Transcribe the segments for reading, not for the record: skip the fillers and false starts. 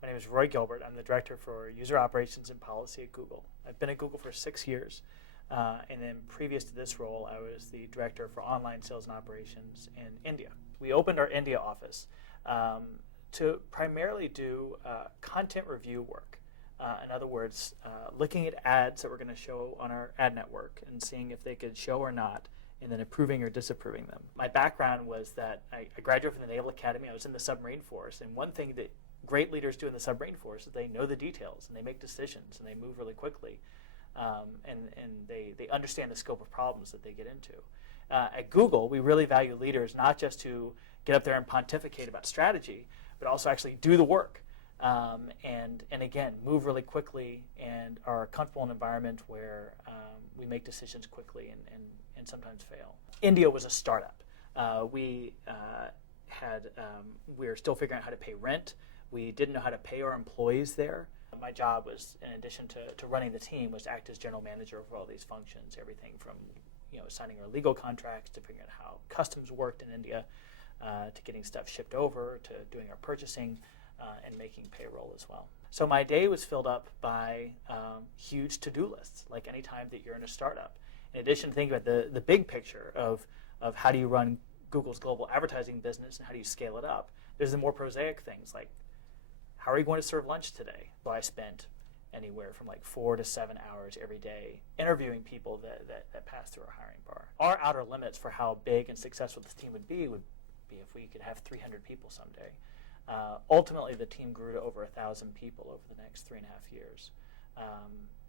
My name is Roy Gilbert. I'm the Director for User Operations and Policy at Google. I've been at Google for 6 years. And then previous to this role, I was the Director for Online Sales and Operations in India. We opened our India office to primarily do content review work. In other words, looking at ads that we're going to show on our ad network and seeing if they could show or not, and then approving or disapproving them. My background was that I graduated from the Naval Academy. I was in the submarine force, and one thing that great leaders do in the submarine force is they know the details and they make decisions and they move really quickly, and they understand the scope of problems that they get into. At Google, we really value leaders not just to get up there and pontificate about strategy, but also actually do the work, and again, move really quickly and are comfortable in an environment where we make decisions quickly and sometimes fail. India was a startup. We were still figuring out how to pay rent. We didn't know how to pay our employees there. My job was, in addition to running the team, was to act as general manager over all these functions, everything from signing our legal contracts to figuring out how customs worked in India, to getting stuff shipped over, to doing our purchasing, and making payroll as well. So my day was filled up by huge to-do lists, like any time that you're in a startup. In addition to thinking about the big picture of how do you run Google's global advertising business and how do you scale it up, there's the more prosaic things like, how are you going to serve lunch today? So I spent anywhere from like 4 to 7 hours every day interviewing people that pass through our hiring bar. Our outer limits for how big and successful this team would be if we could have 300 people someday. Ultimately, the team grew to over 1,000 people over the next 3.5 years.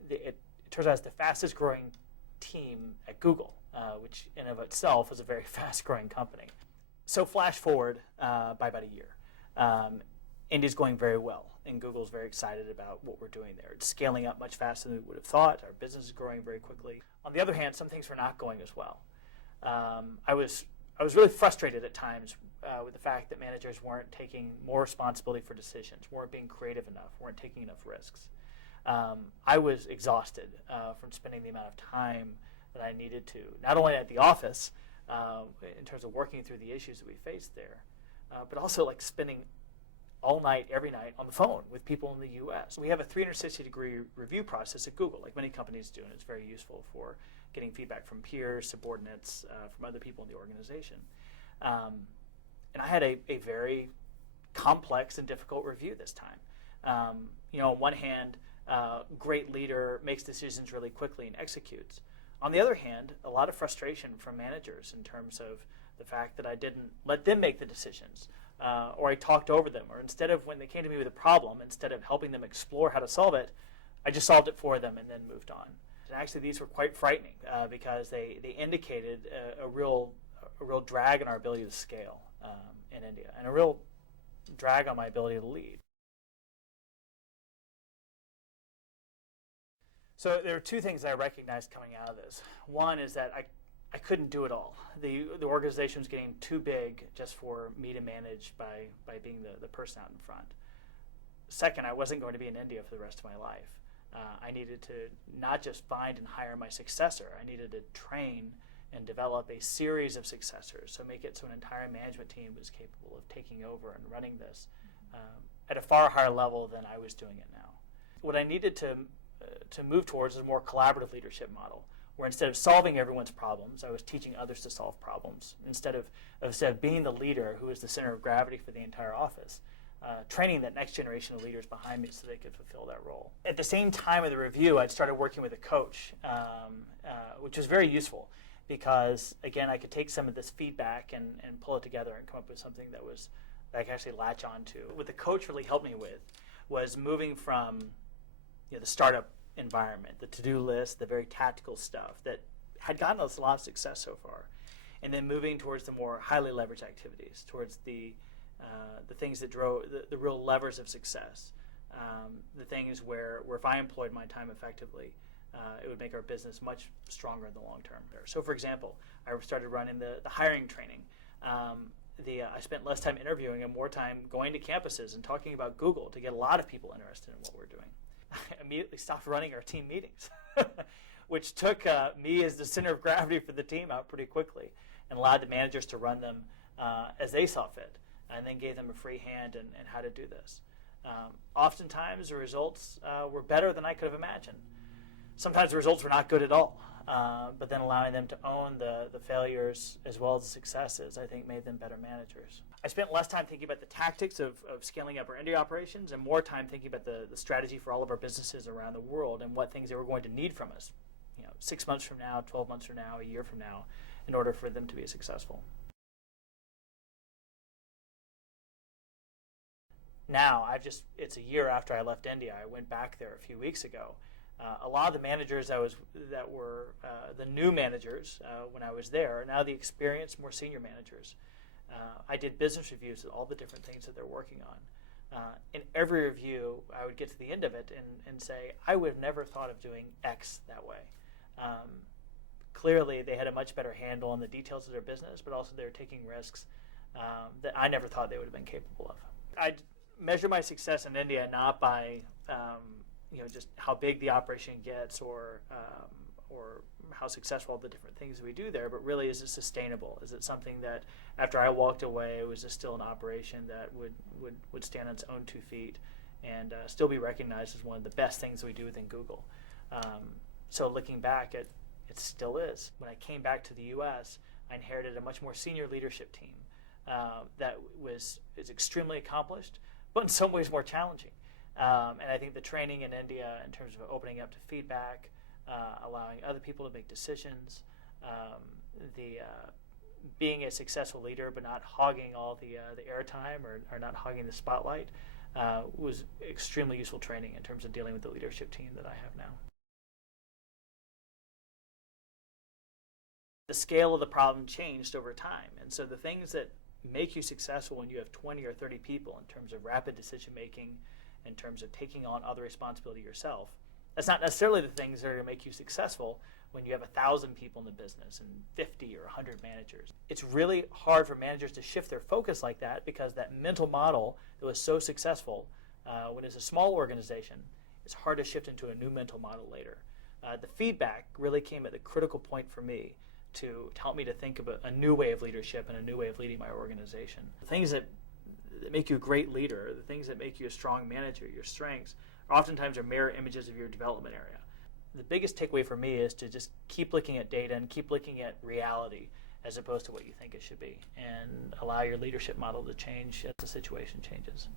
It turns out it's the fastest growing team at Google, which in of itself is a very fast growing company. So flash forward by about a year. India's going very well, and Google's very excited about what we're doing there. It's scaling up much faster than we would have thought. Our business is growing very quickly. On the other hand, some things were not going as well. I was really frustrated at times with the fact that managers weren't taking more responsibility for decisions, weren't being creative enough, weren't taking enough risks. I was exhausted from spending the amount of time that I needed to, not only at the office in terms of working through the issues that we faced there, but also like spending all night, every night on the phone with people in the US. We have a 360-degree review process at Google, like many companies do, and it's very useful for getting feedback from peers, subordinates, from other people in the organization. And I had a very complex and difficult review this time. On one hand, great leader makes decisions really quickly and executes. On the other hand, a lot of frustration from managers in terms of the fact that I didn't let them make the decisions, or I talked over them, or instead of when they came to me with a problem, instead of helping them explore how to solve it, I just solved it for them and then moved on. And actually, these were quite frightening because they indicated a real drag on our ability to scale in India, and a real drag on my ability to lead. So there are two things I recognized coming out of this. One is that I couldn't do it all. The organization was getting too big just for me to manage by being the person out in front. Second, I wasn't going to be in India for the rest of my life. I needed to not just find and hire my successor. I needed to train and develop a series of successors, so make it so an entire management team was capable of taking over and running this at a far higher level than I was doing it now. What I needed to move towards is a more collaborative leadership model, where instead of solving everyone's problems, I was teaching others to solve problems. Instead of being the leader who was the center of gravity for the entire office, training that next generation of leaders behind me so they could fulfill that role. At the same time of the review, I'd started working with a coach, which was very useful because, again, I could take some of this feedback and pull it together and come up with something that I could actually latch onto. What the coach really helped me with was moving from the startup environment, the to-do list, the very tactical stuff that had gotten us a lot of success so far, and then moving towards the more highly leveraged activities, towards the things that drove the real levers of success, the things where if I employed my time effectively, it would make our business much stronger in the long term. So, for example, I started running the hiring training. I spent less time interviewing and more time going to campuses and talking about Google to get a lot of people interested in what we're doing. I immediately stopped running our team meetings, which took me as the center of gravity for the team out pretty quickly and allowed the managers to run them as they saw fit, and then gave them a free hand in how to do this. Oftentimes the results were better than I could have imagined. Sometimes the results were not good at all, but then allowing them to own the failures as well as the successes, I think, made them better managers. I spent less time thinking about the tactics of scaling up our India operations and more time thinking about the strategy for all of our businesses around the world and what things they were going to need from us, 6 months from now, 12 months from now, a year from now, in order for them to be successful. Now, it's a year after I left India. I went back there a few weeks ago. A lot of the managers that were the new managers when I was there are now the experienced, more senior managers. I did business reviews of all the different things that they're working on. In every review, I would get to the end of it and say, I would have never thought of doing X that way. Clearly, they had a much better handle on the details of their business, but also they were taking risks that I never thought they would have been capable of. I measure my success in India not by just how big the operation gets or how successful all the different things we do there, but really, is it sustainable? Is it something that after I walked away, was it still an operation that would stand on its own 2 feet and still be recognized as one of the best things we do within Google? So looking back, it still is. When I came back to the U.S., I inherited a much more senior leadership team that is extremely accomplished, but in some ways more challenging. And I think the training in India in terms of opening up to feedback, allowing other people to make decisions, being a successful leader but not hogging all the airtime or not hogging the spotlight was extremely useful training in terms of dealing with the leadership team that I have now. The scale of the problem changed over time, and so the things that make you successful when you have 20 or 30 people in terms of rapid decision making, in terms of taking on other responsibility yourself, that's not necessarily the things that are going to make you successful when you have 1,000 people in the business and 50 or 100 managers. It's really hard for managers to shift their focus like that because that mental model that was so successful when it's a small organization, it's hard to shift into a new mental model later. The feedback really came at the critical point for me to help me to think about a new way of leadership and a new way of leading my organization. The things that make you a great leader, the things that make you a strong manager, your strengths, oftentimes are mirror images of your development area. The biggest takeaway for me is to just keep looking at data and keep looking at reality as opposed to what you think it should be, and allow your leadership model to change as the situation changes.